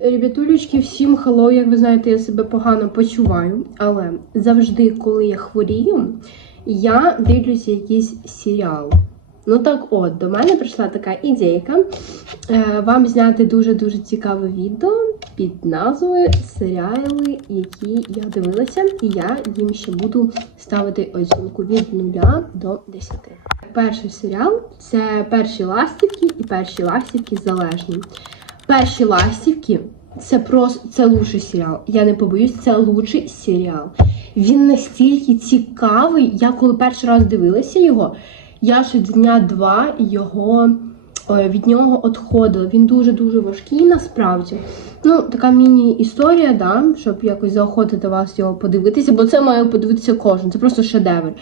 Ребятулечки, всім хеллоу, як ви знаєте, я себе погано почуваю, але завжди, коли я хворію, я дивлюся якийсь серіал. Ну так от, до мене прийшла така ідейка е, вам зняти дуже-дуже цікаве відео під назвою Серіали, які я дивилася, і я їм ще буду ставити оцінку від 0 до 10. Перший серіал це перші ластівки і перші ластівки залежні. Перші ластівки це просто це лучший серіал. Я не побоюсь, це лучший серіал. Він настільки цікавий. Я коли перший раз дивилася його, я ще дня два його е, від нього відходила. Він дуже-дуже важкий насправді. Ну, така міні-історія, да, щоб якось заохотити вас його подивитися, бо це має подивитися кожен. Це просто шедевр.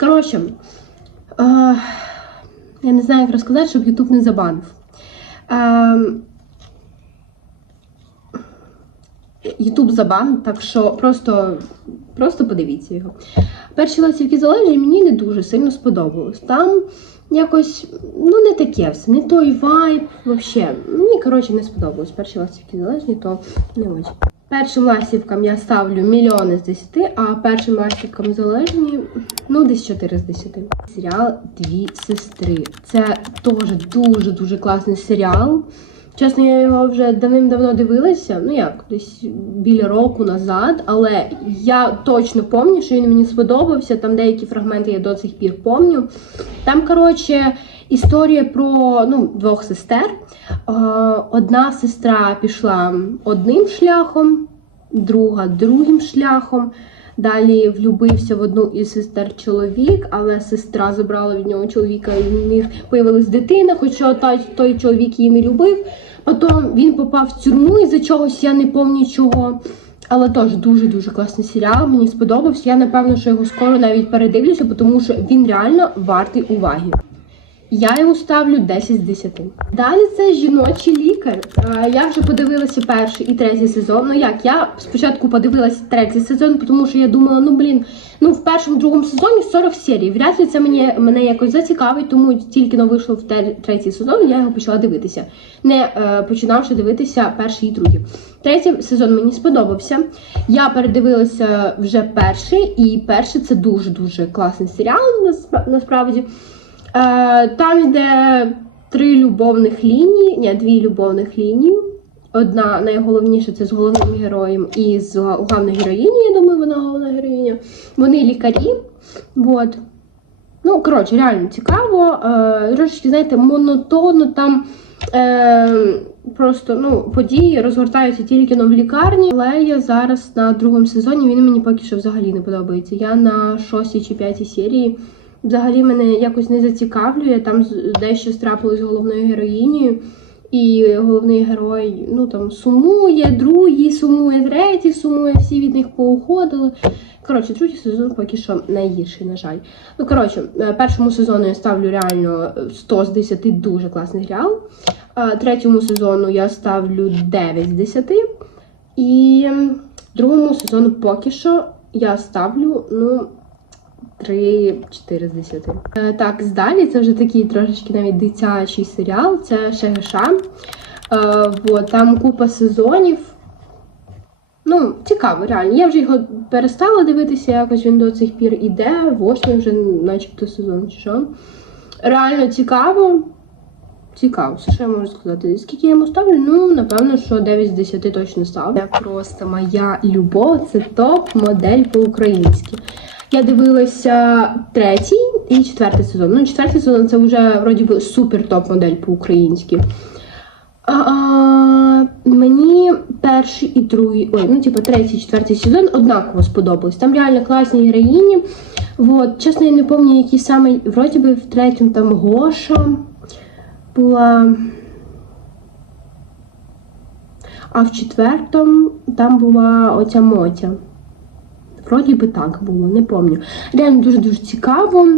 Коротше, е, я не знаю, як розказати, щоб Ютуб не забанив. Е, Ютуб забан, так що просто, просто подивіться його. Перші ластівки залежні мені не дуже сильно сподобалось. Там якось ну не таке все, не той вайб. Взагалі, мені коротше не сподобалось. Перші ластівки залежні, то не очень. Першим ластівкам я ставлю мільйони з 10, а першим ластівкам залежні, ну, десь 4 з 10. Серіал Дві сестри. Це теж дуже-дуже класний серіал. Чесно, я його вже давним-давно дивилася, ну як, десь біля року назад, але я точно пам'ятаю, що він мені сподобався. Там деякі фрагменти я до цих пір пам'ятаю. Там, коротше, історія про ну, двох сестер. Одна сестра пішла одним шляхом, друга другим шляхом. Далі влюбився в одну із сестер чоловік, але сестра забрала від нього чоловіка, і в них появилась дитина, хоча той чоловік її не любив. Потім він попав в тюрму із-за чогось, я не пам'ятаю чого. Але теж дуже-дуже класний серіал, мені сподобався. Я напевно, що його скоро навіть передивлюся, тому що він реально вартий уваги. Я йому ставлю 10 з 10. Далі це жіночий лікар. Е, Я вже подивилася перший і третій сезон. Ну як, я спочатку подивилася третій сезон, тому що я думала, ну блін, ну в першому другому сезоні 40 серій. Вряд ли це мені, мене якось зацікавить, тому тільки но вийшло в третій сезон, я його почала дивитися, не е, починавши дивитися перший і другий. Третій сезон мені сподобався. Я передивилася вже перший, і перший це дуже-дуже класний серіал насправді. Е, Там йде три любовних лінії, ні, дві любовних лінії. Одна найголовніша це з головним героєм і з головною героїнею, я думаю, вона головна героїня. Вони лікарі. Вот. Ну, коротше, реально цікаво. Е, трошечки, знаєте, монотонно там е, просто ну, події розгортаються тільки но в лікарні, але я зараз на другому сезоні він мені поки що взагалі не подобається. Я на шостій чи п'ятій серії взагалі мене якось не зацікавлює. Там дещо страпилось головною героїнею. І головний герой ну там сумує, другий сумує, третій сумує, всі від них поуходили. Коротше, другий сезон поки що найгірший, на жаль. Ну, коротше, е, першому сезону я ставлю реально 100 з 10 дуже класний серіал. Е, Третьому сезону я ставлю 9 з 10. І другому сезону поки що я ставлю, ну. 3-4 з 10. Е, Так, здалі це вже такий трошечки навіть дитячий серіал. Це Шегеша. Е, вот, там купа сезонів. Ну, цікаво, реально. Я вже його перестала дивитися, якось він до цих пір іде. Восьмий вже начебто сезон чи що. Реально цікаво. Цікаво, що я можу сказати. Скільки я йому ставлю? Ну, напевно, що 9 з 10 точно ставлю. Це просто моя любов, це топ-модель по-українськи. Я дивилася третій і четвертий сезон. Ну, четвертий сезон це вже вроді би супер топ-модель по-українськи. А, мені перший і другий, ой, ну типу третій, четвертий сезон однаково сподобались. Там реально класні героїні. Вот, чесно, я не пам'ятаю, які саме, вроді би в третьому там Гоша була. А в четвертому там була оця Мотя. Вроді би так було, не пам'ятаю. Реально дуже-дуже цікаво.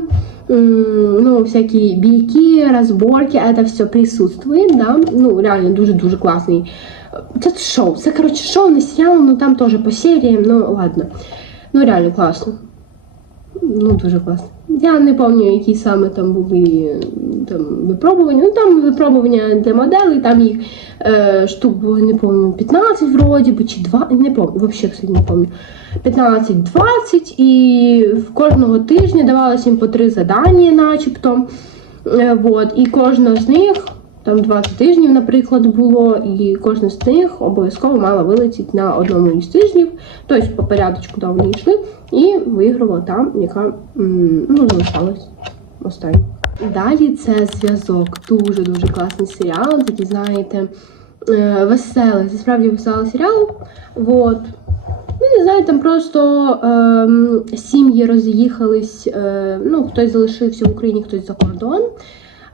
Ну, всякі бійки, розборки, це все присутствує, да? Ну, реально дуже-дуже класний. Це шоу. Це, коротше, шоу, не серіал, ну там теж по серіям, ну ладно. Ну, реально класно. Ну, дуже класно. Я не пам'ятаю, які саме там були там, випробування. Ну там випробування для моделей, там їх е, штук було, не пам'ятаю, 15 вроді би, чи 2, не пам'ятаю, взагалі не пам'ятаю. 15-20 і кожного тижня давалося їм по три задання, начебто. Е, вот, і кожна з них, там 20 тижнів, наприклад, було, і кожна з них обов'язково мала вилетіти на одному із тижнів, тобто по порядочку да, вони йшли, і виграла там, яка ну, залишалась останньою. Далі це зв'язок. Дуже дуже класний серіал. Такий, знаєте, е, веселий. Це справді веселий серіал. Вот. Ну, не знаю, там просто ем, сім'ї роз'їхались. Е, ну, хтось залишився в Україні, хтось за кордон.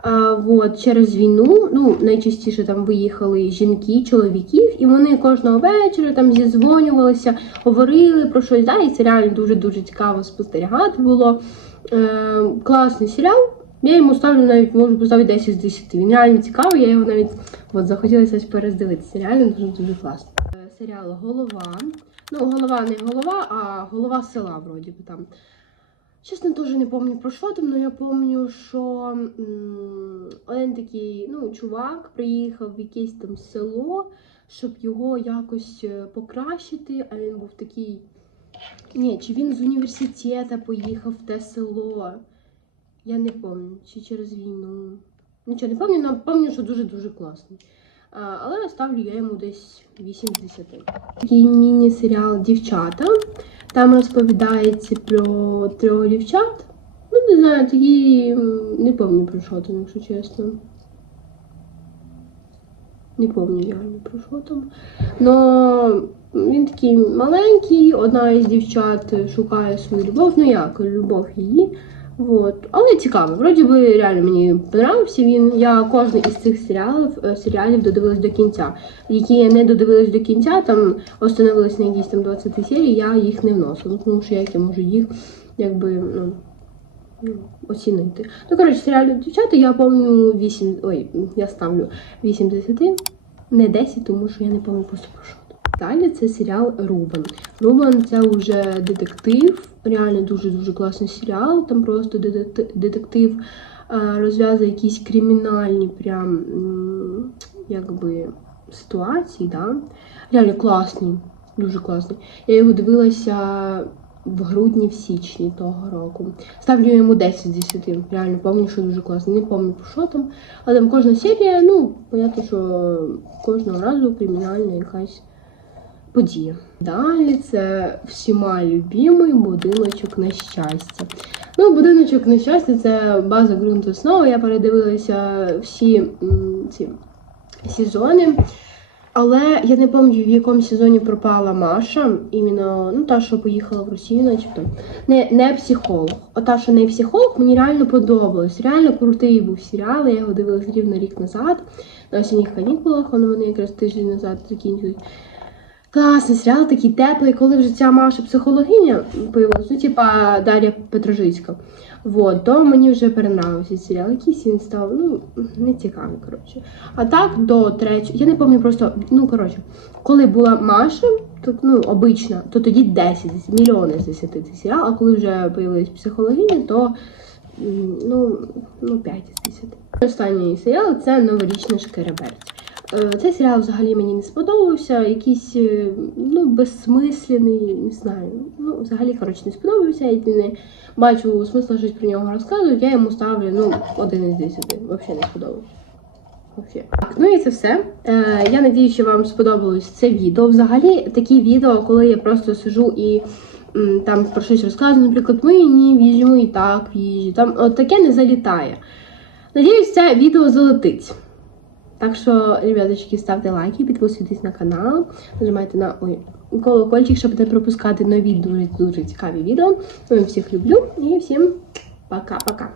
А, вот, через війну, ну, найчастіше там виїхали жінки, чоловіків, і вони кожного вечора там зізвонювалися, говорили про щось. Да, і це реально дуже-дуже цікаво спостерігати було. Е, класний серіал. Я йому ставлю навіть, можу поставити 10 з 10. Він реально цікавий, я його навіть от, захотілося перездивитися. Реально дуже-дуже класно. Е, Серіал Голова. Ну, голова не голова, а голова села, вроді би там. Чесно, теж не пам'ятаю про що там, але я пам'ятаю, що один такий ну, чувак приїхав в якесь там село, щоб його якось е, покращити, а він був такий. Ні, чи він з університету поїхав в те село. Я не пам'ятаю, чи через війну. Нічого не пам'ятаю, але пам'ятаю, що дуже-дуже класний. Але ставлю я йому десь 8 з 10. Такий міні-серіал Дівчата. Там розповідається про трьох дівчат. Ну, не знаю, такі не пам'ятаю про що там, якщо чесно. Не пам'ятаю реально про що там. Но він такий маленький, одна із дівчат шукає свою любов. Ну як, любов її. Вот. Але цікаво, вроді би реально мені подобався він. Я кожен із цих серіалів, е, серіалів додивилась до кінця. Які я не додивилась до кінця, там остановилась на якісь там 20 серії, я їх не вносила, тому що як я можу їх якби ну, оцінити. Ну, коротше, серіалі дівчата я пам'ятаю 8, ой, я ставлю 8 з 10, не 10, тому що я не пам'ятаю просто про що. Далі це серіал Рубан. Рубан це вже детектив, реально дуже-дуже класний серіал. Там просто детектив е, розв'язує якісь кримінальні прям якби ситуації. Да? Реально класний, дуже класний. Я його дивилася в грудні, в січні того року. Ставлю йому 10 з 10. Реально пам'ятаю, що дуже класний. Не пам'ятаю що там. Але там кожна серія, ну, понятно, що кожного разу кримінальна якась подія. Далі це всіма любимий будиночок на щастя. Ну, будиночок на щастя це база ґрунту основа. Я передивилася всі ці сезони. Але я не пам'ятаю, в якому сезоні пропала Маша, іменно ну, та, що поїхала в Росію, начебто. Не, не психолог. А та, що не психолог, мені реально подобалось. Реально крутий був серіал, я його дивилась рівно рік назад, на осінніх канікулах, вони якраз тиждень назад закінчились. Класний серіал, такий теплий, коли вже ця Маша психологиня появилась, ну, типа Дар'я Петрожицька. Вот, то мені вже перенравився серіал. Якийсь він став, ну, не цікавий, коротше. А так до третього. Я не пам'ятаю просто, ну коротше, коли була Маша, то ну, обична, то тоді 10, мільйони з 10 цей серіал, а коли вже появилась психологиня, то ну, ну 5 з 10. Останній серіал це новорічний шкереберть. Е, Цей серіал взагалі мені не сподобався, якийсь е, ну, безсмислений, не знаю. Ну, взагалі, коротше, не сподобався. Я не бачу смисла щось про нього розказувати. Я йому ставлю ну, один із десяти. Взагалі не сподобався. Ну і це все. Е, я надію, що вам сподобалось це відео. Взагалі, такі відео, коли я просто сижу і м, там про щось розказую, наприклад, ми ні в і так в їжі. Там от таке не залітає. Надіюсь, це відео залетить. Так що, ребяточки, ставте лайки, підписуйтесь на канал, нажимайте на ой, колокольчик, щоб не пропускати нові дуже дуже цікаві відео. Я всіх люблю і всім пока-пока.